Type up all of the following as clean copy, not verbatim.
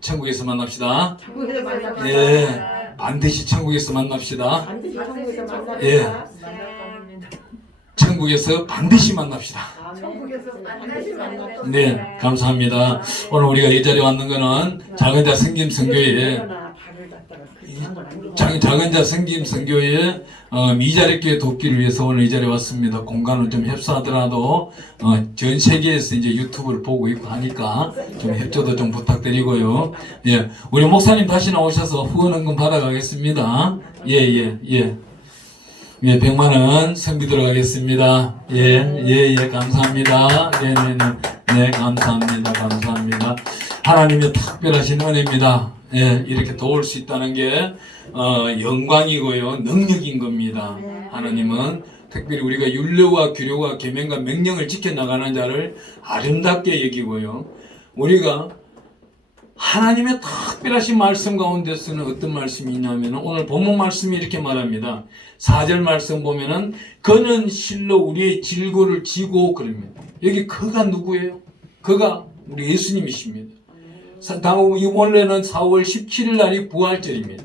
천국에서 만납시다. 천국에서 만납시다. 예, 반드시 천국에서 만납시다. 반드시 천국에서 만납시다. 예. 천국에서 반드시 만납시다. 천국에서 반드시 만납시다. 네, 감사합니다. 오늘 우리가 이 자리에 왔는 거는 작은자 성김성교회 작은자 성김성교회 미자립교회 돕기를 위해서 오늘 이 자리에 왔습니다. 공간은 좀 협소하더라도 전 세계에서 이제 유튜브를 보고 있고 하니까 좀 협조도 좀 부탁드리고요. 예, 우리 목사님 다시 나오셔서 후원헌금 받아가겠습니다. 예, 100만원 성비 들어가겠습니다. 예, 감사합니다. 네, 감사합니다. 하나님의 특별하신 은혜입니다. 예, 이렇게 도울 수 있다는 게 영광이고요, 능력인 겁니다. 하나님은 특별히 우리가 율례와 규례와 계명과 명령을 지켜나가는 자를 아름답게 여기고요, 우리가 하나님의 특별하신 말씀 가운데서는 어떤 말씀이 있냐면 오늘 본문 말씀이 이렇게 말합니다. 4절 말씀 보면은 그는 실로 우리의 질고를 지고 그럽니다. 여기 그가 누구예요? 그가 우리 예수님이십니다. 원래는 4월 17일 날이 부활절입니다.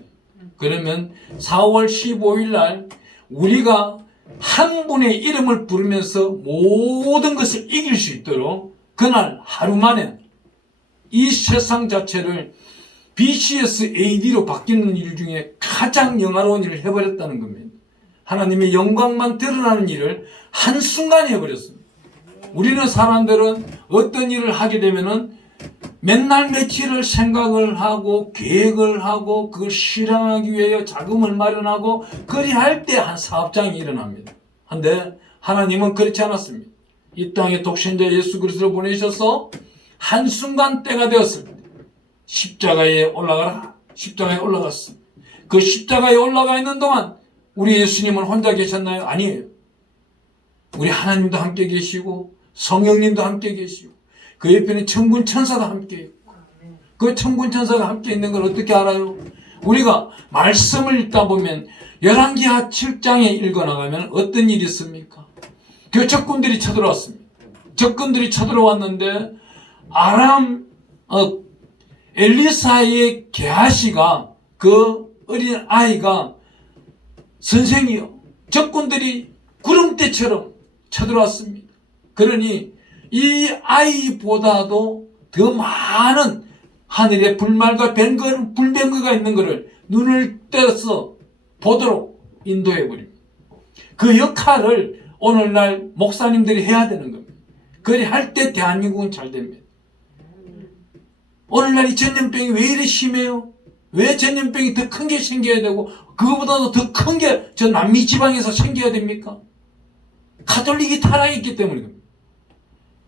그러면 4월 15일 날 우리가 한 분의 이름을 부르면서 모든 것을 이길 수 있도록 그날 하루 만에 이 세상 자체를 BCS AD로 바뀌는 일 중에 가장 영화로운 일을 해버렸다는 겁니다. 하나님의 영광만 드러나는 일을 한순간에 해버렸습니다. 우리는 사람들은 어떤 일을 하게 되면은 맨날 며칠을 생각을 하고 계획을 하고 그걸 실행하기 위해 자금을 마련하고 그리할 때 한 사업장이 일어납니다. 한데 하나님은 그렇지 않았습니다. 이 땅에 독생자 예수 그리스도를 보내셔서 한순간 때가 되었을 때 십자가에 올라가라. 십자가에 올라갔습니다. 그 십자가에 올라가 있는 동안 우리 예수님은 혼자 계셨나요? 아니에요. 우리 하나님도 함께 계시고 성령님도 함께 계시고 그 옆에는 천군 천사도 함께 있고 그 천군 천사가 함께 있는 걸 어떻게 알아요? 우리가 말씀을 읽다 보면 열왕기하 7장에 읽어나가면 어떤 일이 있습니까? 그 적군들이 쳐들어왔습니다. 적군들이 쳐들어왔는데 아람 엘리사의 게하시가 그 어린 아이가 선생이요, 적군들이 구름대처럼 쳐들어왔습니다. 그러니 이 아이보다도 더 많은 하늘에 불말과 불뱀거가 있는 것을 눈을 떼서 보도록 인도해버립니다. 그 역할을 오늘날 목사님들이 해야 되는 겁니다. 그리 할 때 대한민국은 잘 됩니다. 오늘날 이 전염병이 왜 이리 심해요? 왜 전염병이 더 큰 게 생겨야 되고 그거보다도 더 큰 게 저 남미 지방에서 생겨야 됩니까? 가톨릭이 타락했기 때문입니다.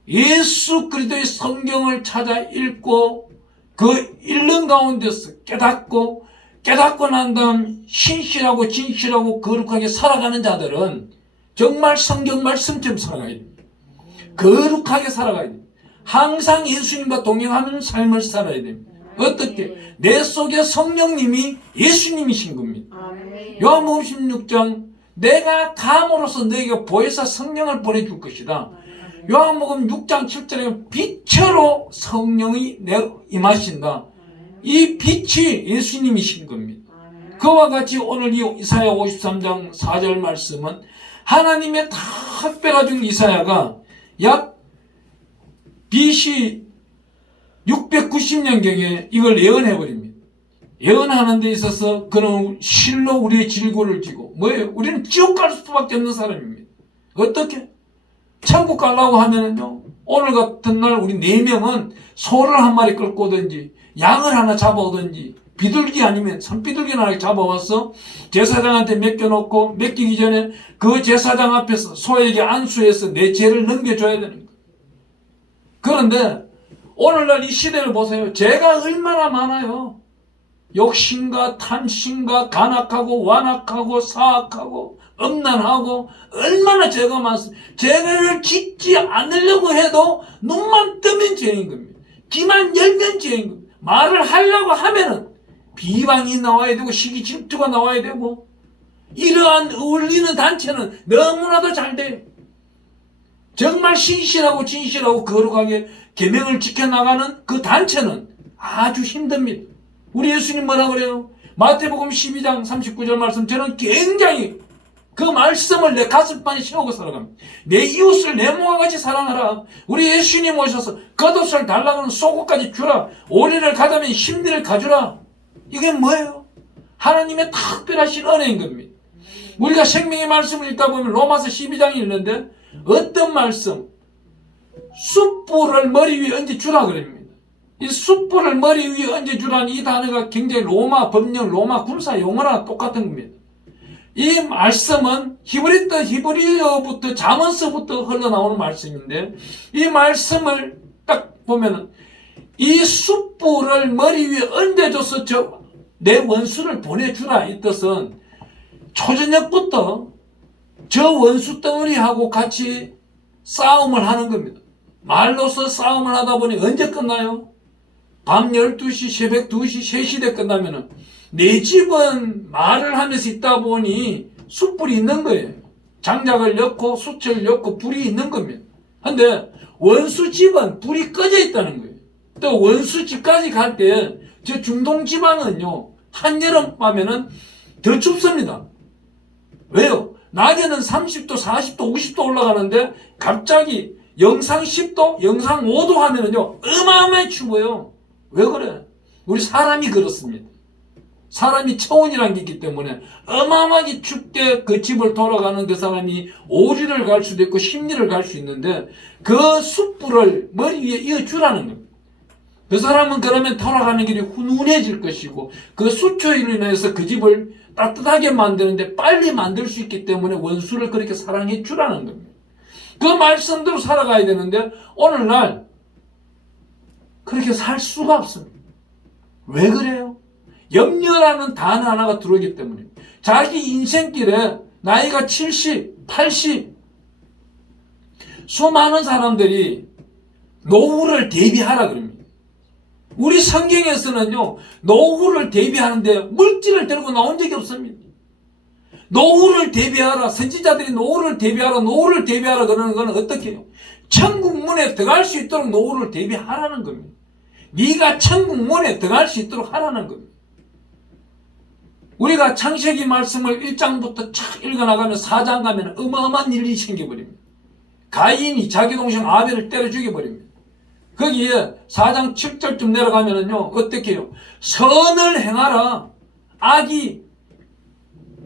예수 그리스도의 성경을 찾아 읽고 그 읽는 가운데서 깨닫고 난 다음 신실하고 진실하고 거룩하게 살아가는 자들은 정말 성경 말씀처럼 살아가야 됩니다. 거룩하게 살아가야 됩니다. 항상 예수님과 동행하는 삶을 살아야 됩니다. 어떻게? 내 속에 성령님이 예수님이신 겁니다. 요한복음 16장 내가 감으로써 너에게 보혜사 성령을 보내줄 것이다. 요한복음 6장 7절에 빛으로 성령이 임하신다. 이 빛이 예수님이신 겁니다. 그와 같이 오늘 이 이사야 53장 4절 말씀은 하나님의 특별한 이사야가 약 BC 690년경에 이걸 예언해버립니다. 예언하는 데 있어서 그는 실로 우리의 질고를 지고 뭐예요? 우리는 지옥 갈 수밖에 없는 사람입니다. 어떻게? 천국 가려고 하면은요, 오늘 같은 날 우리 4명은 소를 한 마리 끌고 오든지 양을 하나 잡아오든지 비둘기 아니면 산비둘기를 하나 잡아와서 제사장한테 맡겨놓고 맡기기 전에 그 제사장 앞에서 소에게 안수해서 내 죄를 넘겨줘야 되는 거예요. 그런데 오늘날 이 시대를 보세요. 죄가 얼마나 많아요. 욕심과 탐심과 간악하고 완악하고 사악하고 음란하고 얼마나 죄가 많습니다. 죄를 짓지 않으려고 해도 눈만 뜨면 죄인 겁니다. 귀만 열면 죄인 겁니다. 말을 하려고 하면은 비방이 나와야 되고 시기 질투가 나와야 되고 이러한 어울리는 단체는 너무나도 잘 돼요. 정말 신실하고 진실하고 거룩하게 계명을 지켜나가는 그 단체는 아주 힘듭니다. 우리 예수님 뭐라 그래요? 마태복음 12장 39절 말씀, 저는 굉장히 그 말씀을 내 가슴판에 채우고 살아갑니다. 내 이웃을 내 몸과 같이 사랑하라. 우리 예수님 오셔서 겉옷을 달라고는 속옷까지 주라. 오리를 가다면 힘들을 가주라. 이게 뭐예요? 하나님의 특별하신 은혜인 겁니다. 우리가 생명의 말씀을 읽다 보면 로마서 12장이 있는데 어떤 말씀? 숯불을 머리 위에 얹어 주라 그럽니다. 이 숯불을 머리 위에 얹어 주라는 이 단어가 굉장히 로마 법령, 로마 군사 용어랑 똑같은 겁니다. 이 말씀은 히브리어부터 잠언서부터 흘러나오는 말씀인데, 이 말씀을 딱 보면은 이 숯불을 머리 위에 얹어줘서 내 원수를 보내주라, 이 뜻은 초저녁부터 저 원수 덩어리하고 같이 싸움을 하는 겁니다. 말로서 싸움을 하다 보니 언제 끝나요? 밤 12시, 새벽 2시, 3시 돼 끝나면은 내 집은 말을 하면서 있다 보니 숯불이 있는 거예요. 장작을 넣고 숯을 넣고 불이 있는 겁니다. 근데 원수 집은 불이 꺼져 있다는 거예요. 또 원수 집까지 갈 때 저 중동 지방은요, 한여름 밤에는 더 춥습니다. 왜요? 낮에는 30도, 40도, 50도 올라가는데 갑자기 영상 10도, 영상 5도 하면은요, 어마어마하게 추워요. 왜 그래? 우리 사람이 그렇습니다. 사람이 체온이라는 게 있기 때문에 어마어마하게 춥게 그 집을 돌아가는 그 사람이 오리를 갈 수도 있고 십리를 갈 수 있는데 그 숯불을 머리 위에 이어주라는 겁니다. 그 사람은 그러면 돌아가는 길이 훈훈해질 것이고 그 수초로 인해서 그 집을 따뜻하게 만드는데 빨리 만들 수 있기 때문에 원수를 그렇게 사랑해 주라는 겁니다. 그 말씀대로 살아가야 되는데 오늘날 그렇게 살 수가 없습니다. 왜 그래요? 염려라는 단어 하나가 들어오기 때문에 자기 인생길에 나이가 70, 80 수많은 사람들이 노후를 대비하라 그럽니다. 우리 성경에서는요, 노후를 대비하는데 물질을 들고 나온 적이 없습니다. 노후를 대비하라, 선지자들이 노후를 대비하라 그러는 건 어떻게 해요? 천국 문에 들어갈 수 있도록 노후를 대비하라는 겁니다. 네가 천국 문에 들어갈 수 있도록 하라는 겁니다. 우리가 창세기 말씀을 1장부터 쫙 읽어나가면 4장 가면 어마어마한 일이 생겨버립니다. 가인이 자기 동생 아벨을 때려 죽여버립니다. 거기에 4장 7절쯤 내려가면은요, 어떻게 해요? 선을 행하라. 악이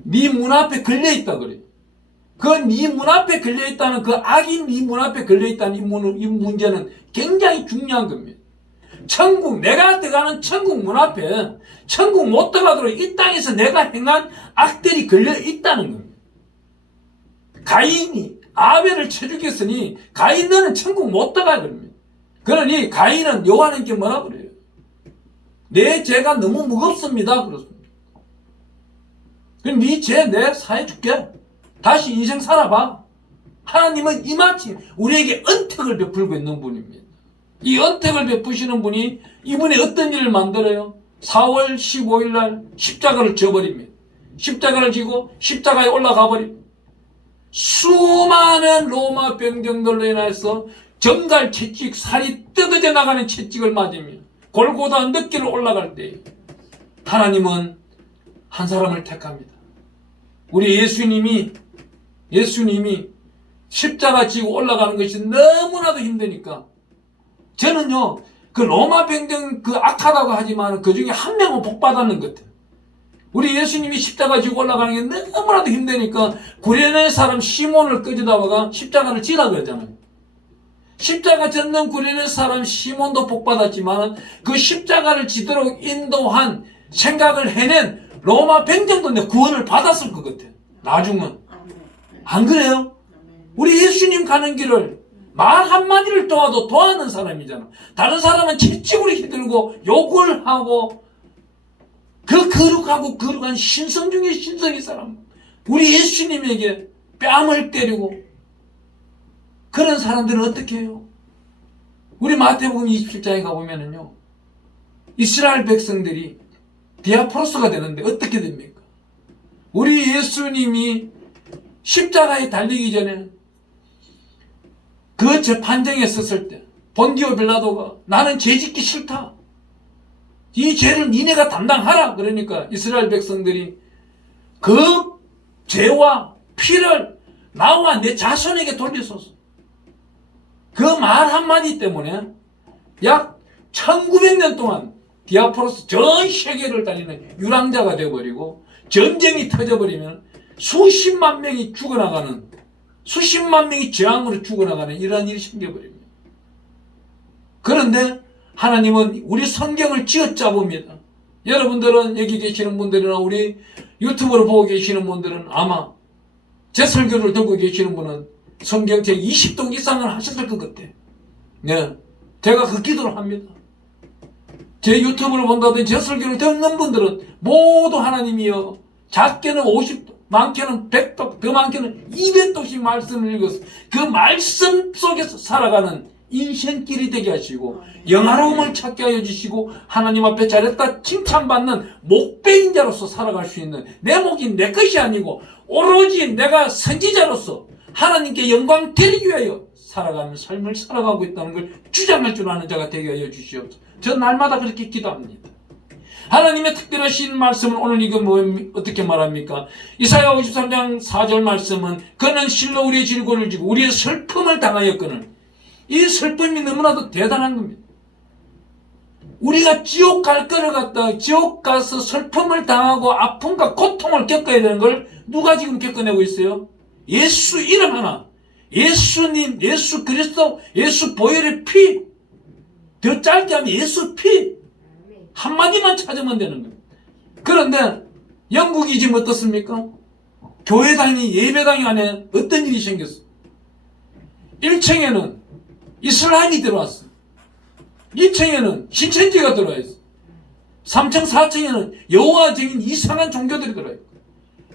네 문 앞에 걸려있다 그래요. 그 네 문 앞에 걸려있다는 그 악이 네 문 앞에 걸려있다는 이 문제는 굉장히 중요한 겁니다. 천국, 내가 들어가는 천국 문 앞에 천국 못 들어가도록 이 땅에서 내가 행한 악들이 걸려있다는 겁니다. 가인이 아벨을 쳐 죽였으니 가인 너는 천국 못 들어가 그럽니다. 그러니 가인은 여호와님께 뭐라 그래요? 내 죄가 너무 무겁습니다. 그렇습니다. 그럼 네 죄 내 사해줄게. 다시 인생 살아봐. 하나님은 이마치 우리에게 언택을 베풀고 있는 분입니다. 이 언택을 베푸시는 분이 이분이 어떤 일을 만들어요? 4월 15일 날 십자가를 져버립니다. 십자가를 지고 십자가에 올라가 버립니다. 수많은 로마 병정들로 인해서 정갈 채찍, 살이 뜯어져 나가는 채찍을 맞으며 골고다 언덕길을 올라갈 때 하나님은 한 사람을 택합니다. 우리 예수님이 십자가 지고 올라가는 것이 너무나도 힘드니까 저는요, 그 로마 병정 그 악하다고 하지만 그 중에 한 명은 복 받았는 것 같아요. 우리 예수님이 십자가 지고 올라가는 게 너무나도 힘드니까 구레네 사람 시몬을 끄집다가 십자가를 지라 그러잖아요. 십자가 졌는 구레네 사람 시몬도 복 받았지만 그 십자가를 지도록 인도한 생각을 해낸 로마 병정도 내 구원을 받았을 것 같아요. 나중은. 안 그래요? 우리 예수님 가는 길을 말 한마디를 도와도 도와는 사람이잖아. 다른 사람은 채찍으로 힘들고 욕을 하고 그 거룩한 신성 중에 신성의 사람. 우리 예수님에게 뺨을 때리고 그런 사람들은 어떻게 해요? 우리 마태복음 27장에 가보면은요, 이스라엘 백성들이 디아포로스가 되는데 어떻게 됩니까? 우리 예수님이 십자가에 달리기 전에 그 재판정에 섰을 때 본디오 빌라도가 나는 죄짓기 싫다. 이 죄를 니네가 담당하라. 그러니까 이스라엘 백성들이 그 죄와 피를 나와 내 자손에게 돌리소서. 그 말 한마디 때문에 약 1900년 동안 디아포로스 전 세계를 달리는 유랑자가 되어버리고, 전쟁이 터져버리면 수십만 명이 죽어나가는, 수십만 명이 재앙으로 죽어나가는 이러한 일이 생겨버립니다. 그런데 하나님은 우리 성경을 쥐어짜봅니다. 여러분들은, 여기 계시는 분들이나 우리 유튜브로 보고 계시는 분들은 아마 제 설교를 듣고 계시는 분은 성경 제 20동 이상을 하셨을 것 같아요. 네, 제가 그 기도를 합니다. 제 유튜브를 본다든지 제 설교를 듣는 분들은 모두 하나님이여, 작게는 50도, 많게는 100도, 더 많게는 200도씩 말씀을 읽어서 그 말씀 속에서 살아가는 인생길이 되게 하시고, 영화로움을 찾게 하여 주시고, 하나님 앞에 잘했다 칭찬받는 목배인 자로서 살아갈 수 있는, 내 목이 내 것이 아니고 오로지 내가 선지자로서 하나님께 영광 드리기 위하여 살아가는 삶을 살아가고 있다는 걸 주장할 줄 아는 자가 되게 하여 주시옵소서. 저 날마다 그렇게 기도합니다. 하나님의 특별하신 말씀은 오늘 이거 어떻게 말합니까? 이사야 53장 4절 말씀은 그는 실로 우리의 질고를 지고 우리의 슬픔을 당하였거늘. 이 슬픔이 너무나도 대단한 겁니다. 우리가 지옥 갈 거를 갖다 지옥 가서 슬픔을 당하고 아픔과 고통을 겪어야 되는 걸 누가 지금 겪어내고 있어요? 예수 이름 하나, 예수님, 예수 그리스도, 예수 보혈의 피, 더 짧게 하면 예수 피 한마디만 찾으면 되는 겁니다. 그런데 영국이 지금 어떻습니까? 교회당이, 예배당이 안에 어떤 일이 생겼어? 1층에는 이슬람이 들어왔어. 2층에는 신천지가 들어와 있어. 3층, 4층에는 여호와 증인 이상한 종교들이 들어와 있고,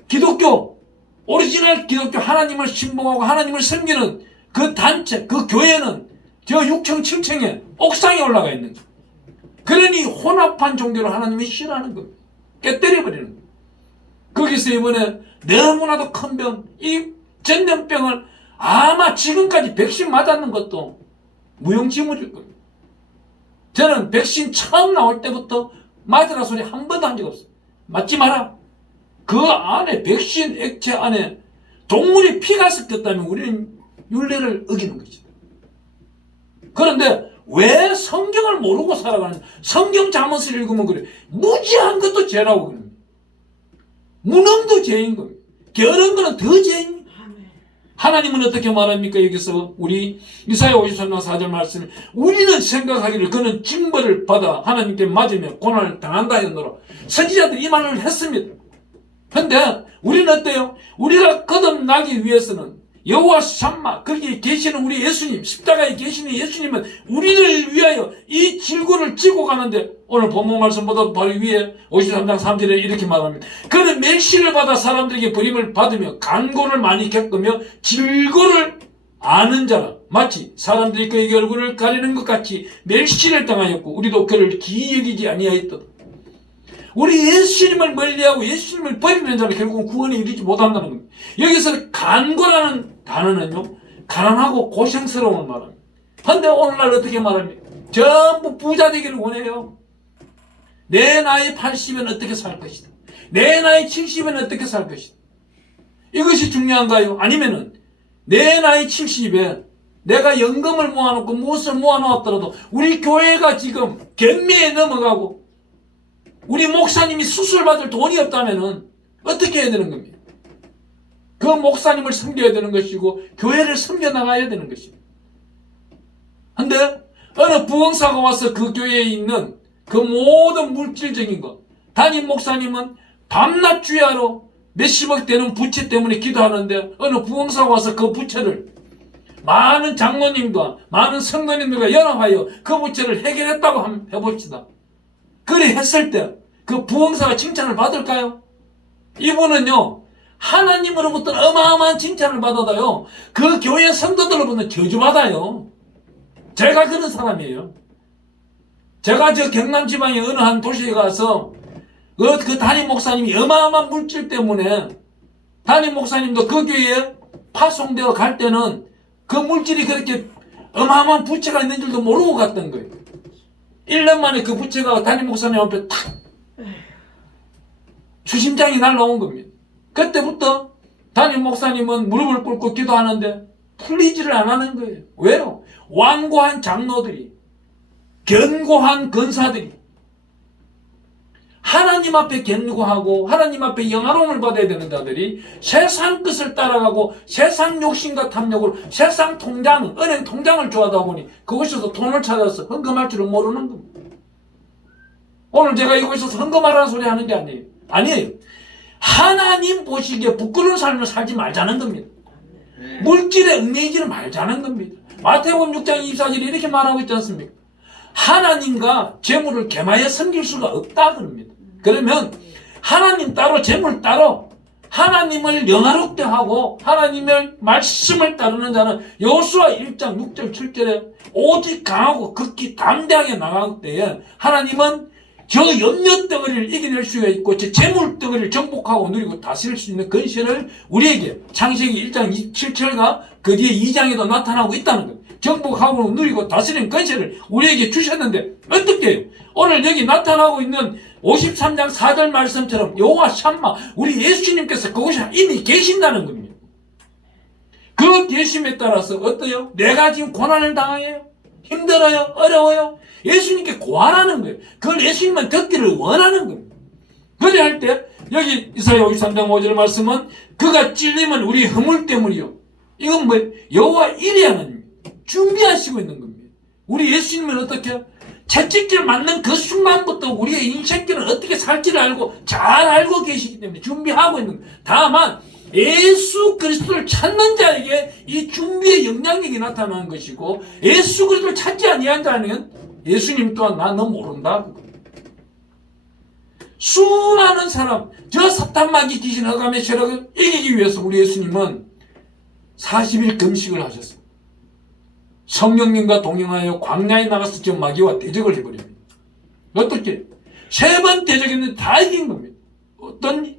기독교, 오리지널 기독교 하나님을 신봉하고 하나님을 섬기는 그 단체, 그 교회는 저 6층, 7층에 옥상에 올라가 있는 거예요. 그러니 혼합한 종교를 하나님이 싫어하는 겁니다. 깨뜨려버리는 거예요. 거기서 이번에 너무나도 큰 병, 이 전염병을 아마 지금까지 백신 맞았는 것도 무용지물일 겁니다. 저는 백신 처음 나올 때부터 맞으라 소리 한 번도 한 적 없어요. 맞지 마라. 그 안에 백신 액체 안에 동물의 피가 섞였다면 우리는 율례를 어기는 것이다. 그런데 왜 성경을 모르고 살아가는, 성경 잠옷을 읽으면 그래, 무지한 것도 죄라고 그럽니다. 무능도 죄인 겁니다. 게으른 거는 더 죄입니다. 하나님은 어떻게 말합니까? 여기서 우리 이사야 53장 4절 말씀에 우리는 생각하기를 그는 징벌을 받아 하나님께 맞으며 고난을 당한다 했노라. 선지자들이 이 말을 했습니다. 근데 우리는 어때요? 우리가 거듭나기 위해서는 여호와 샴마, 거기에 계시는 우리 예수님, 십자가에 계시는 예수님은 우리를 위하여 이 질고를 지고 가는데, 오늘 본문 말씀보다 바로 위에 53장 3절에 이렇게 말합니다. 그는 멸시를 받아 사람들에게 버림을 받으며 간고를 많이 겪으며 질고를 아는 자라. 마치 사람들이 그에게 얼굴을 가리는 것 같이 멸시를 당하였고 우리도 그를 기이 여기지 아니하였다. 우리 예수님을 멀리하고 예수님을 버리는 자는 결국은 구원에 이르지 못한다는 겁니다. 여기서 간고라는 단어는요, 가난하고 고생스러움을 말합니다. 그런데 오늘날 어떻게 말합니까? 전부 부자 되기를 원해요. 내 나이 80엔 어떻게 살 것이다. 내 나이 70엔 어떻게 살 것이다. 이것이 중요한가요? 아니면은 내 나이 70에 내가 연금을 모아놓고 무엇을 모아놓았더라도 우리 교회가 지금 경매에 넘어가고 우리 목사님이 수술받을 돈이 없다면은 어떻게 해야 되는 겁니까? 그 목사님을 섬겨야 되는 것이고 교회를 섬겨나가야 되는 것입니다. 그런데 어느 부흥사가 와서 그 교회에 있는 그 모든 물질적인 것, 담임 목사님은 밤낮 주야로 몇십억 되는 부채 때문에 기도하는데 어느 부흥사가 와서 그 부채를 많은 장로님과 많은 성도님들과 연합하여 그 부채를 해결했다고 한번 해봅시다. 그래 했을 때 그 부흥사가 칭찬을 받을까요? 이분은요, 하나님으로부터 어마어마한 칭찬을 받아다요, 그 교회 성도들로부터 저주받아요. 제가 그런 사람이에요. 제가 저 경남 지방의 어느 한 도시에 가서 그 담임 목사님이 어마어마한 물질 때문에 담임 목사님도 그 교회에 파송되어 갈 때는 그 물질이 그렇게 어마어마한 부채가 있는 줄도 모르고 갔던 거예요. 1년 만에 그 부채가 담임 목사님 앞에 탁 주심장이 날라온 겁니다. 그때부터 담임 목사님은 무릎을 꿇고 기도하는데 풀리지를 안 하는 거예요. 왜요? 완고한 장로들이, 견고한 권사들이 하나님 앞에 견고하고 하나님 앞에 영화로움을 받아야 되는 자들이 세상 것을 따라가고 세상 욕심과 탐욕으로 세상 통장, 은행 통장을 좋아하다 보니 그곳에서 돈을 찾아서 헌금할 줄을 모르는 겁니다. 오늘 제가 이곳에서 헌금하라는 소리 하는 게 아니에요. 아니에요. 하나님 보시기에 부끄러운 삶을 살지 말자는 겁니다. 물질에 얽매이지는 말자는 겁니다. 마태복음 6장 24절에 이렇게 말하고 있지 않습니까? 하나님과 재물을 겸하여 섬길 수가 없다 그럽니다. 그러면 하나님 따로 재물 따로 하나님을 영화롭게 하고 하나님의 말씀을 따르는 자는 여호수아 1장 6절 7절에 오직 강하고 극히 담대하게 나갈 때에 하나님은 저 염려 덩어리를 이겨낼 수가 있고 저 재물 덩어리를 정복하고 누리고 다스릴 수 있는 근신을 우리에게 창세기 1장 27절과 그 뒤에 2장에도 나타나고 있다는 것. 정복하고 누리고 다스리는 근신을 우리에게 주셨는데 어떻게 해요? 오늘 여기 나타나고 있는 53장 4절 말씀처럼 여호와 샴마 우리 예수님께서 그곳에 이미 계신다는 겁니다. 그 계심에 따라서 어때요? 내가 지금 고난을 당해요? 힘들어요? 어려워요? 예수님께 구하라는 거예요. 그걸 예수님만 듣기를 원하는 겁니다. 그래 할 때 여기 이사야 53장 5절 말씀은 그가 찔림은 우리 허물 때문이요. 이건 뭐예요? 여호와 일이야는 준비하시고 있는 겁니다. 우리 예수님은 어떻게 채찍질 맞는 그 순간부터 우리의 인생길은 어떻게 살지를 알고 잘 알고 계시기 때문에 준비하고 있는 거예요. 다만 예수 그리스도를 찾는 자에게 이 준비의 영향력이 나타나는 것이고 예수 그리스도를 찾지 아니한 자는 예수님 또한 나 너 모른다. 수많은 사람 저 사탄 마귀 귀신 흑암의 세력을 이기기 위해서 우리 예수님은 40일 금식을 하셨습니다. 성령님과 동행하여 광야에 나가서 저 마귀와 대적을 해버립니다. 어떻게? 3번 대적했는데 다 이긴 겁니다. 어떤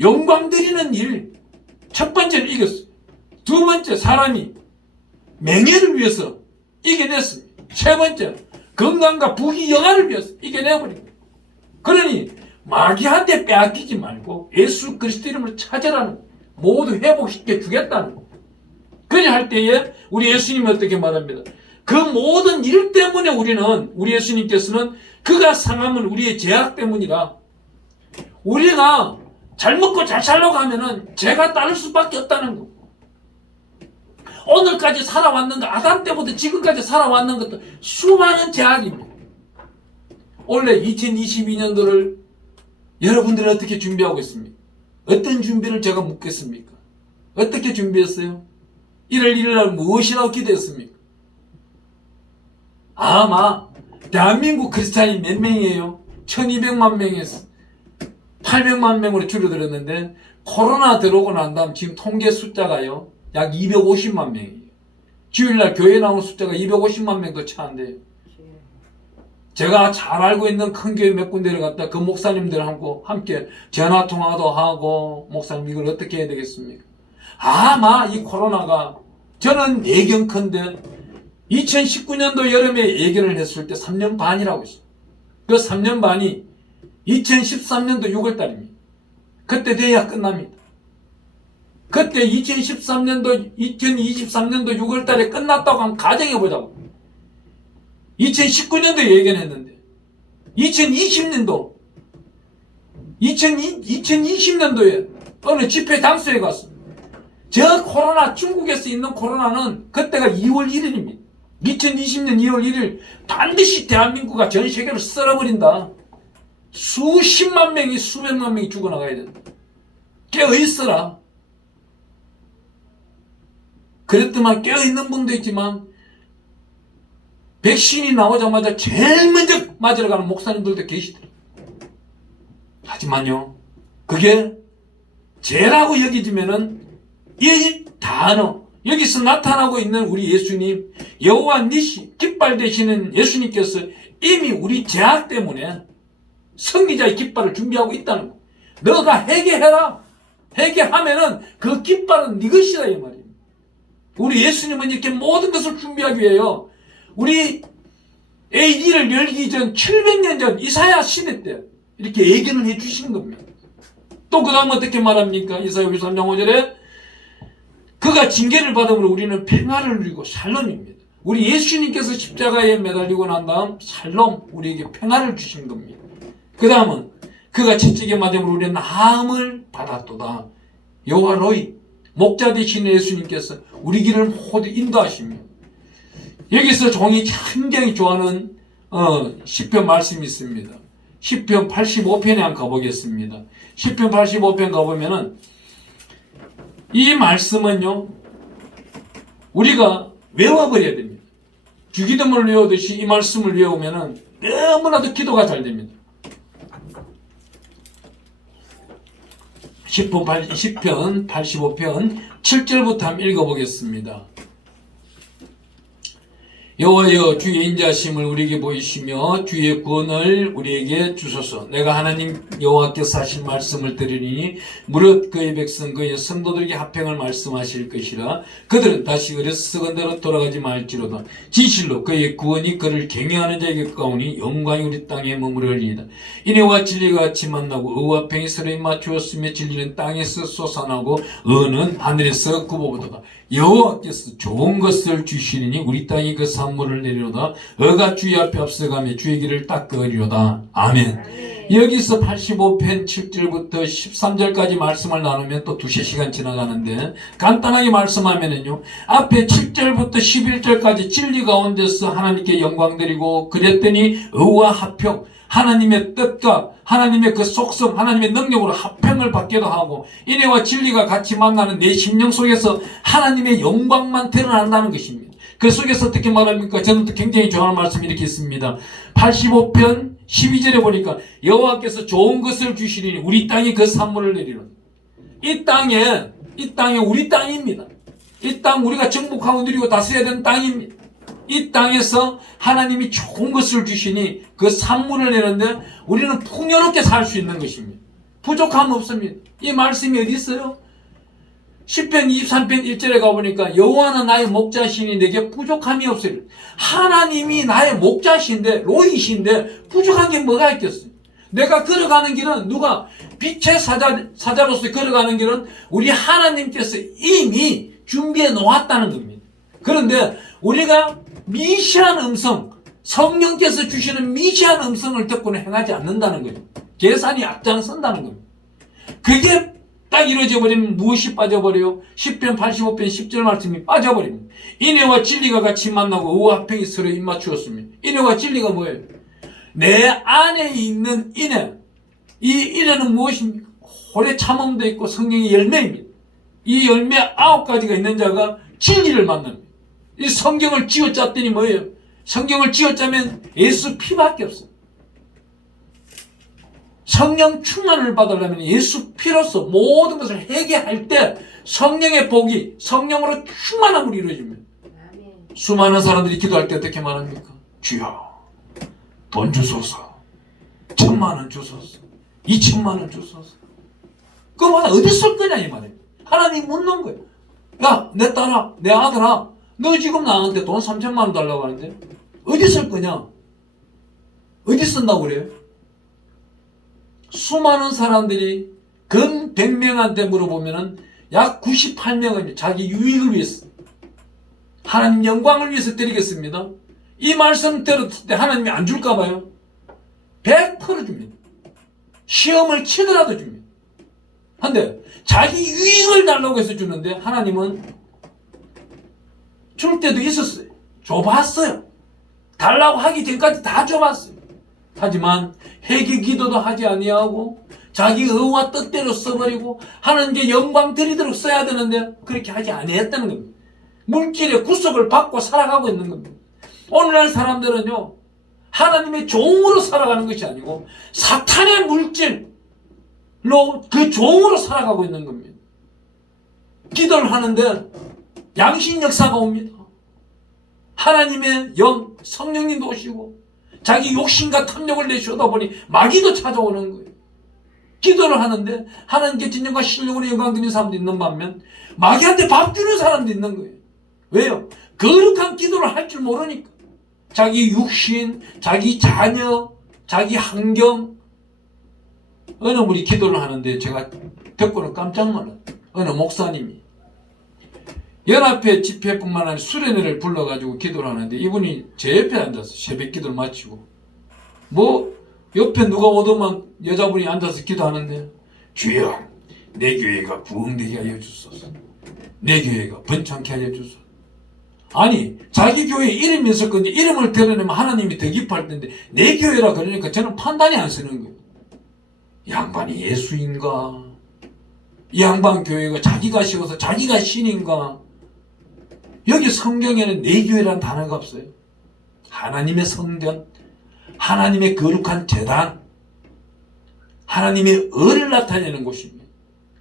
영광 드리는 일, 첫 번째는 이겼어요. 두 번째, 사람이 명예를 위해서 이겨냈습니다. 세 번째, 건강과 부귀 영화를 위해서 이겨내버립니다. 그러니 마귀한테 빼앗기지 말고 예수 그리스도 이름을 찾으라는 거예요. 모두 회복시켜 주겠다는 거예요. 그래 할 때에 우리 예수님이 어떻게 말합니다. 그 모든 일 때문에 우리 예수님께서는 그가 상함은 우리의 죄악 때문이라 우리가 잘 먹고 잘 살려고 하면은 죄가 따를 수밖에 없다는 거. 오늘까지 살아왔는 것, 아담 때부터 지금까지 살아왔는 것도 수많은 죄악입니다. 원래 2022년도를 여러분들은 어떻게 준비하고 있습니까? 어떤 준비를 제가 묻겠습니까? 어떻게 준비했어요? 1월 1일 날 무엇이라고 기도했습니까? 아마 대한민국 크리스찬이 몇 명이에요? 1200만 명에서 800만 명으로 줄어들었는데 코로나 들어오고 난 다음 지금 통계 숫자가요 약 250만 명이에요. 주일날 교회 나오는 숫자가 250만 명도 차는데 제가 잘 알고 있는 큰 교회 몇 군데를 갔다 그 목사님들하고 함께 전화통화도 하고 목사님 이걸 어떻게 해야 되겠습니까? 아마 이 코로나가 저는 예견컨대 2019년도 여름에 예견을 했을 때 3년 반이라고 했어요. 그 3년 반이 2013년도 6월달입니다. 그때 돼야 끝납니다. 그때 2023년도 6월달에 끝났다고 하면 가정해보자고. 2019년도에 예견했는데 2020년도에 어느 집회 장소에 갔어. 저 코로나 중국에서 있는 코로나는 그때가 2월 1일입니다. 2020년 2월 1일 반드시 대한민국과 전 세계를 썰어버린다. 수십만 명이 수백만 명이 죽어나가야 된다. 깨어있어라. 그랬더만 깨어있는 분도 있지만 백신이 나오자마자 제일 먼저 맞으러 가는 목사님들도 계시더라고요. 하지만요 그게 죄라고 여기지면은 이 단어 여기서 나타나고 있는 우리 예수님 여호와 니시 깃발 되시는 예수님께서 이미 우리 죄악 때문에 승리자의 깃발을 준비하고 있다는 거. 너가 회개해라. 회개하면은 그 깃발은 네 것이다 이 말이에요. 우리 예수님은 이렇게 모든 것을 준비하기 위해요. 우리 AD를 열기 전 700년 전 이사야 시대 때 이렇게 예견을 해 주신 겁니다. 또 그 다음 어떻게 말합니까? 이사야 53장 5절에 그가 징계를 받음으로 우리는 평화를 누리고 샬롬입니다. 우리 예수님께서 십자가에 매달리고 난 다음 샬롬, 우리에게 평화를 주신 겁니다. 그 다음은 그가 채찍에 맞음으로 우리는 나음을 받았도다. 여호와 로이, 목자 되신 예수님께서 우리 길을 모두 인도하십니다. 여기서 종이 굉장히 좋아하는 시편 말씀이 있습니다. 시편 85편에 한번 가보겠습니다. 시편 85편 가보면은 이 말씀은요 우리가 외워버려야 됩니다. 주기도문을 외우듯이 이 말씀을 외우면은 너무나도 기도가 잘 됩니다. 시편 85편 7절부터 한번 읽어보겠습니다. 여호와여 주의 인자심을 우리에게 보이시며 주의 구원을 우리에게 주소서. 내가 하나님 여호와께서 하신 말씀을 들으니 무릇 그의 백성 그의 성도들에게 합평을 말씀하실 것이라. 그들은 다시 어렸던 대로 돌아가지 말지로다. 진실로 그의 구원이 그를 경외하는 자에게 가까우니 영광이 우리 땅에 머무르리이다. 인애와 진리가 같이 만나고 의와 평이 서로 맞추었으며 진리는 땅에서 솟아나고 의는 하늘에서 굽어오도다. 여호와께서 좋은 것을 주시리니 우리 땅이 그 산물을 내리로다. 의가 주의 앞에 앞서가며 주의 길을 닦으리로다. 아멘. 여기서 85편 7절부터 13절까지 말씀을 나누면 또 2시간 지나가는데 간단하게 말씀하면은요 앞에 7절부터 11절까지 진리 가운데서 하나님께 영광 드리고 그랬더니 의와 합평, 하나님의 뜻과 하나님의 그 속성, 하나님의 능력으로 합평을 받기도 하고 인애와 진리가 같이 만나는 내 심령 속에서 하나님의 영광만 드러난다는 것입니다. 그 속에서 어떻게 말합니까? 저는 또 굉장히 좋아하는 말씀이 이렇게 있습니다. 85편 12절에 보니까 여호와께서 좋은 것을 주시리니 우리 땅이 그 산물을 내리라. 이 땅에 우리 땅입니다. 이 땅 우리가 정복하고 누리고 다스려야 되는 땅입니다. 이 땅에서 하나님이 좋은 것을 주시니 그 산물을 내는데 우리는 풍요롭게 살 수 있는 것입니다. 부족함 없습니다. 이 말씀이 어디 있어요? 10편 23편 1절에 가보니까 여호와는 나의 목자시니 내게 부족함이 없으리라. 하나님이 나의 목자신데 로이신데 부족한 게 뭐가 있겠어요? 내가 걸어가는 길은 누가 빛의 사자로서 걸어가는 길은 우리 하나님께서 이미 준비해 놓았다는 겁니다. 그런데 우리가 미시한 음성, 성령께서 주시는 미시한 음성을 듣고는 행하지 않는다는 거예요. 계산이 앞장선다는 겁니다. 그게 딱 이루어져 버리면 무엇이 빠져버려요? 10편 85편 10절 말씀이 빠져버립니다. 인애와 진리가 같이 만나고 의와 합평이 서로 입맞추었습니다. 인애와 진리가 뭐예요? 내 안에 있는 인애. 이 인애는 무엇입니까? 오래 참음도 있고 성령의 열매입니다. 이 열매 9가지가 있는 자가 진리를 만납니다. 이 성경을 쥐어짰더니 뭐예요? 성경을 쥐어짜면 예수 피밖에 없어요. 성령 충만을 받으려면 예수 피로서 모든 것을 해결할 때 성령의 복이 성령으로 충만함으로 이루어집니다. 수많은 사람들이 기도할 때 어떻게 말합니까? 주여 돈 주소서, 1,000,000원 주소서, 2,000,000원 주소서. 그거마다 어디 쓸 거냐 이 말이에요. 하나님 묻는 거예요. 야, 내 딸아, 내 아들아, 너 지금 나한테 돈 3,000,000원 달라고 하는데 어디 쓸 거냐? 어디 쓴다고 그래요? 수많은 사람들이 근 100명한테 물어보면은 약 98명은 자기 유익을 위해서, 하나님 영광을 위해서 드리겠습니다. 이 말씀 들었을 때 하나님이 안 줄까 봐요. 100% 줍니다. 시험을 치더라도 줍니다. 근데 자기 유익을 달라고 해서 주는데 하나님은 줄 때도 있었어요. 줘봤어요. 달라고 하기 전까지 다 줘봤어요. 하지만 회개 기도도 하지 아니하고 자기 의와 뜻대로 써버리고 하나님께 영광 드리도록 써야 되는데 그렇게 하지 아니했다는 겁니다. 물질의 구속을 받고 살아가고 있는 겁니다. 오늘날 사람들은요 하나님의 종으로 살아가는 것이 아니고 사탄의 물질로 그 종으로 살아가고 있는 겁니다. 기도를 하는데 양심 역사가 옵니다. 하나님의 영, 성령님도 오시고 자기 욕심과 탐욕을 내쉬다 보니 마귀도 찾아오는 거예요. 기도를 하는데 하나님께 진정과 신령으로 영광 드리는 사람도 있는 반면 마귀한테 밥 주는 사람도 있는 거예요. 왜요? 거룩한 기도를 할 줄 모르니까. 자기 육신, 자기 자녀, 자기 환경. 어느 분이 기도를 하는데 제가 듣고는 깜짝 놀랐어요. 어느 목사님이 연합회 집회뿐만 아니라 수련회를 불러가지고 기도를 하는데 이분이 제 옆에 앉아서 새벽 기도를 마치고 뭐 옆에 누가 오더만 여자분이 앉아서 기도하는데 주여 내 교회가 부흥되게 하여 주소서. 내 교회가 번창케 하여 주소서. 아니 자기 교회 이름이 있을 건데 이름을 드러내면 하나님이 더 기뻐할 텐데 내 교회라 그러니까 저는 판단이 안 서는 거예요. 이 양반이 예수인가? 이 양반 교회가 자기가 세워서 자기가 신인가? 여기 성경에는 내 교회란 단어가 없어요. 하나님의 성전, 하나님의 거룩한 제단, 하나님의 의를 나타내는 곳입니다.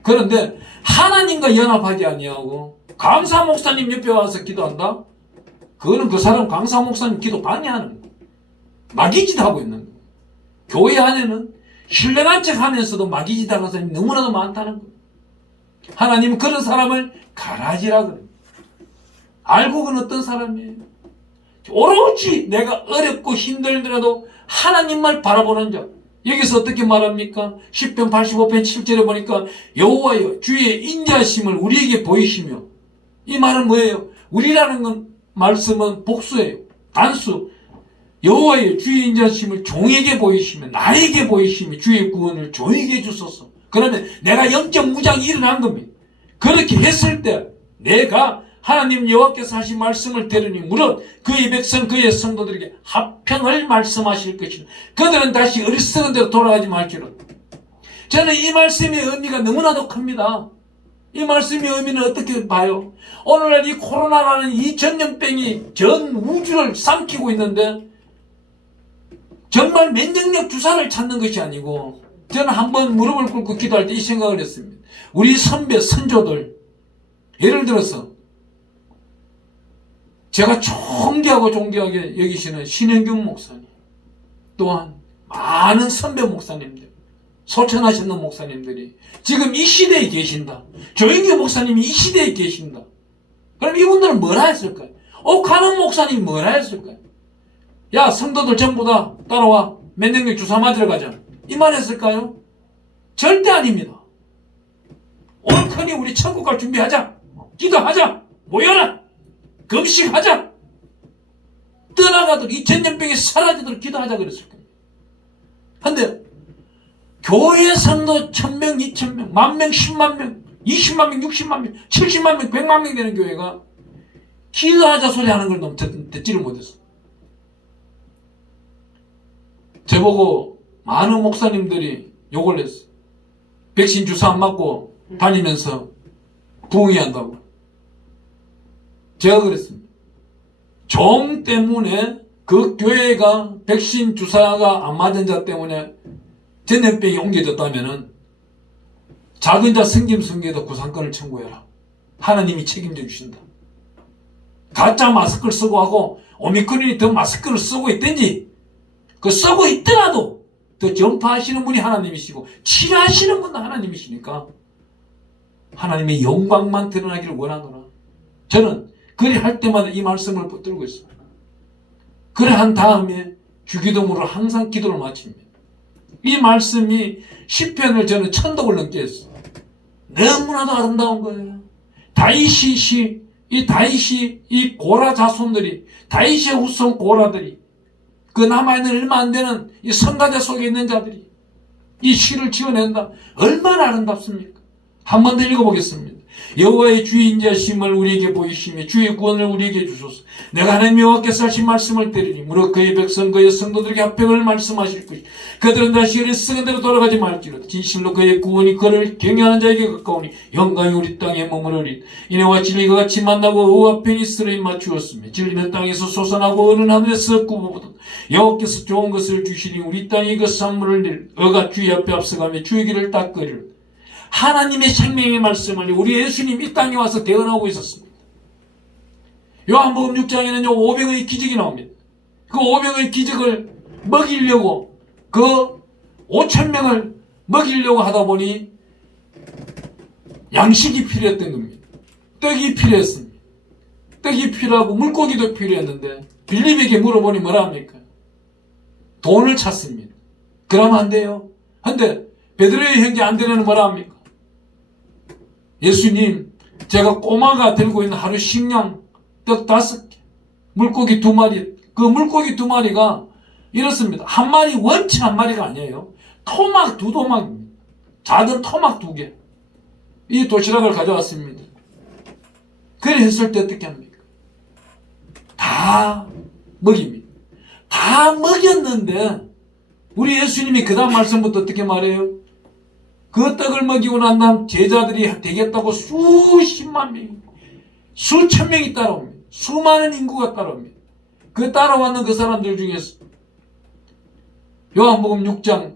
그런데 하나님과 연합하지 아니하고 강사 목사님 옆에 와서 기도한다? 그거는 그 사람 강사 목사님 기도 방해하는 거예요. 마귀짓 하고 있는 거예요. 교회 안에는 신령한 척 하면서도 마귀짓 하는 사람이 너무나도 많다는 거예요. 하나님은 그런 사람을 가라지라 그래요. 알고 그는 어떤 사람이에요? 오로지 내가 어렵고 힘들더라도 하나님만 바라보는 자. 여기서 어떻게 말합니까? 10편 85편 7절에 보니까 여호와여 주의 인자심을 우리에게 보이시며, 이 말은 뭐예요? 우리라는 건 말씀은 복수예요. 단수. 여호와여 주의 인자심을 종에게 보이시며 나에게 보이시며 주의 구원을 종에게 주소서. 그러면 내가 영적 무장이 일어난 겁니다. 그렇게 했을 때 내가 하나님 여호와께서 하신 말씀을 들으니 무릇 그의 백성 그의 성도들에게 화평을 말씀하실 것이라. 그들은 다시 어리석은 대로 돌아가지 말지라. 저는 이 말씀의 의미가 너무나도 큽니다. 이 말씀의 의미는 어떻게 봐요? 오늘날 이 코로나라는 이 전염병이 전 우주를 삼키고 있는데 정말 면역력 주사를 찾는 것이 아니고, 저는 한번 무릎을 꿇고 기도할 때 이 생각을 했습니다. 우리 선배 선조들, 예를 들어서 제가 존경하게 여기시는 신영균 목사님, 또한 많은 선배 목사님들, 소천하셨는 목사님들이 지금 이 시대에 계신다. 조영규 목사님이 이 시대에 계신다. 그럼 이분들은 뭐라 했을까요? 옥하는 목사님이 뭐라 했을까요? 야, 성도들 전부 다 따라와, 면역력 주사 맞으러 가자, 이 말 했을까요? 절대 아닙니다. 옳거니 우리 천국 갈 준비하자, 기도하자, 모여라, 금식하자, 떠나가도록 이 전염병이 사라지도록 기도하자 그랬을 겁니다. 그런데 교회 성도 1000명, 2000명, 10,000명, 100,000명, 200,000명, 60만 명, 70만 명, 100만 명 되는 교회가 기도하자 소리 하는 걸 너무 듣지를 못했어. 저보고 많은 목사님들이 욕을 했어. 백신 주사 안 맞고 다니면서 부흥회한다고. 제가 그랬습니다. 종 때문에 그 교회가 백신 주사가 안 맞은 자 때문에 전염병이 옮겨졌다면은 작은 자 성김성계에도 구상권을 청구해라. 하나님이 책임져 주신다. 가짜 마스크를 쓰고 하고 오미크론이 더 마스크를 쓰고 있든지, 그 쓰고 있더라도 더 전파하시는 분이 하나님이시고 치료하시는 분도 하나님이시니까 하나님의 영광만 드러나기를 원하노라. 저는 그리 할 때마다 이 말씀을 붙들고 있습니다. 그래 한 다음에 주기도문으로 항상 기도를 마칩니다. 이 말씀이 시편을 저는 1000독을 넘게 했어요. 너무나도 아름다운 거예요. 다윗이 이 고라 자손들이, 다윗의 후손 고라들이, 그 남아있는 얼마 안 되는 이 성가대 속에 있는 자들이 이 시를 지어낸다. 얼마나 아름답습니까? 한 번 더 읽어보겠습니다. 여호와의 주의 인자심을 우리에게 보이시며 주의 구원을 우리에게 주소서. 내가 하나님 여호와께서 하신 말씀을 들으니 무릇 그의 백성 그의 성도들에게 화평을 말씀하실 것이. 그들은 다시 어리석은 대로 돌아가지 말지로다. 진실로 그의 구원이 그를 경외하는 자에게 가까우니 영광이 우리 땅에 머무르리. 이내와 진리가 같이 만나고 의와 평이 스스로 입맞추었으며 진리는 땅에서 솟아나고 어느 하늘에서 굽어보듯 여호와께서 좋은 것을 주시니 우리 땅이 그 산물을 낼 의가 주의 앞에 앞서가며 주의 길을 닦으리라. 하나님의 생명의 말씀을 우리 예수님 이 땅에 와서 대언하고 있었습니다. 요한복음 6장에는 500의 기적이 나옵니다. 그 500의 기적을 먹이려고, 그 5,000명을 먹이려고 하다 보니 양식이 필요했던 겁니다. 떡이 필요했습니다. 떡이 필요하고 물고기도 필요했는데 빌립에게 물어보니 뭐라 합니까? 돈을 찾습니다. 그러면 안 돼요. 근데 베드로의 형제 안드레는 뭐라 합니까? 예수님, 제가 꼬마가 들고 있는 하루 식량 떡 5개, 물고기 2마리, 그 물고기 2마리가 이렇습니다. 한 마리, 원치 한 마리가 아니에요. 토막 2토막입니다. 작은 토막 2개. 이 도시락을 가져왔습니다. 그래 했을 때 어떻게 합니까? 다 먹입니다. 다 먹였는데 우리 예수님이 그 다음 말씀부터 어떻게 말해요? 그 떡을 먹이고 난 다음 제자들이 되겠다고 수십만 명, 수천 명이 따라옵니다. 수많은 인구가 따라옵니다. 그 따라왔는 그 사람들 중에서 요한복음 6장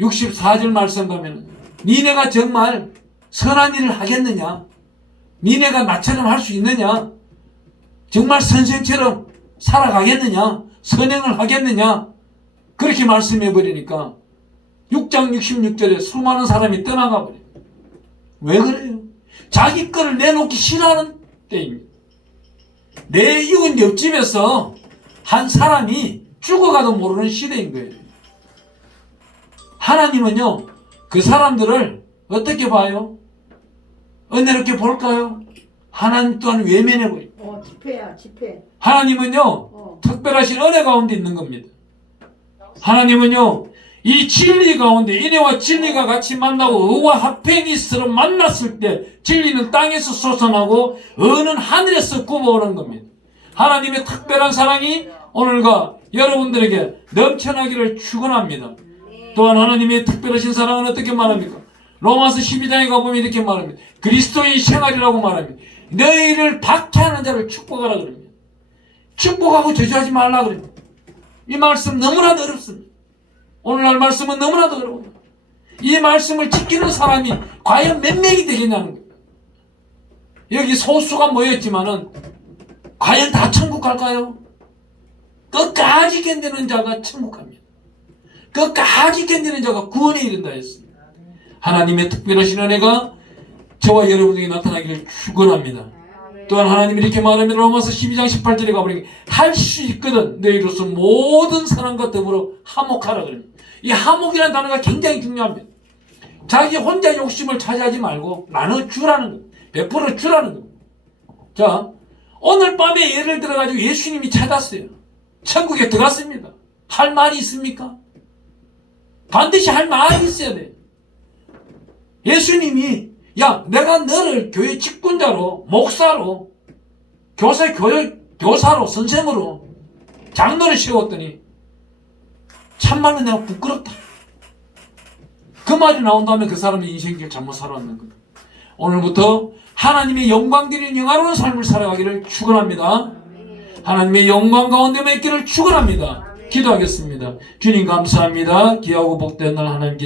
64절 말씀 가면 니네가 정말 선한 일을 하겠느냐? 니네가 나처럼 할 수 있느냐? 정말 선생처럼 살아가겠느냐? 선행을 하겠느냐? 그렇게 말씀해 버리니까 6장 66절에 수많은 사람이 떠나가 버려요. 왜 그래요? 자기 거를 내놓기 싫어하는 때입니다. 내 이웃 옆집에서 한 사람이 죽어가도 모르는 시대인 거예요. 하나님은요, 그 사람들을 어떻게 봐요? 은혜롭게 볼까요? 하나님 또한 외면해버려요. 집회야, 집회. 하나님은요, 특별하신 은혜 가운데 있는 겁니다. 하나님은요, 이 진리 가운데 인애와 진리가 같이 만나고 의와 합행이 서로 만났을 때 진리는 땅에서 솟아나고 의는 하늘에서 굽어오는 겁니다. 하나님의 특별한 사랑이 오늘과 여러분들에게 넘쳐나기를 축원합니다. 또한 하나님의 특별하신 사랑은 어떻게 말합니까? 로마서 12장에 가보면 이렇게 말합니다. 그리스도의 생활이라고 말합니다. 너희를 박해하는 자를 축복하라 그럽니다. 축복하고 저주하지 말라 그럽니다. 이 말씀 너무나도 어렵습니다. 오늘날 말씀은 너무나도 어려워요. 이 말씀을 지키는 사람이 과연 몇 명이 되겠냐는 거예요. 여기 소수가 모였지만은 과연 다 천국 갈까요? 끝까지 견디는 자가 천국 갑니다. 끝까지 견디는 자가 구원에 이른다 했습니다. 하나님의 특별하신 은혜가 저와 여러분에게 나타나기를 축원합니다. 또한 하나님이 이렇게 말합니다. 로마서 12장 18절에 가보니 할 수 있거든 너희로서 모든 사람과 더불어 화목하라 그럽니다. 이 화목이라는 단어가 굉장히 중요합니다. 자기 혼자 욕심을 차지하지 말고 나눠주라는 거예요. 베풀어 주라는 거예요. 자, 오늘 밤에 예를 들어가지고 예수님이 찾았어요. 천국에 들어갔습니다. 할 말이 있습니까? 반드시 할 말이 있어야 돼요. 예수님이 야, 내가 너를 교회 직분자로, 목사로, 교사로, 선생으로, 장로를 세웠더니 참말로 내가 부끄럽다. 그 말이 나온 다음에 그 사람의 인생길 잘못 살아왔는 거예요. 오늘부터 하나님의 영광 드리는 영화로운 삶을 살아가기를 축원합니다. 하나님의 영광 가운데 맺기를 축원합니다. 기도하겠습니다. 주님 감사합니다. 귀하고 복된 날 하나님께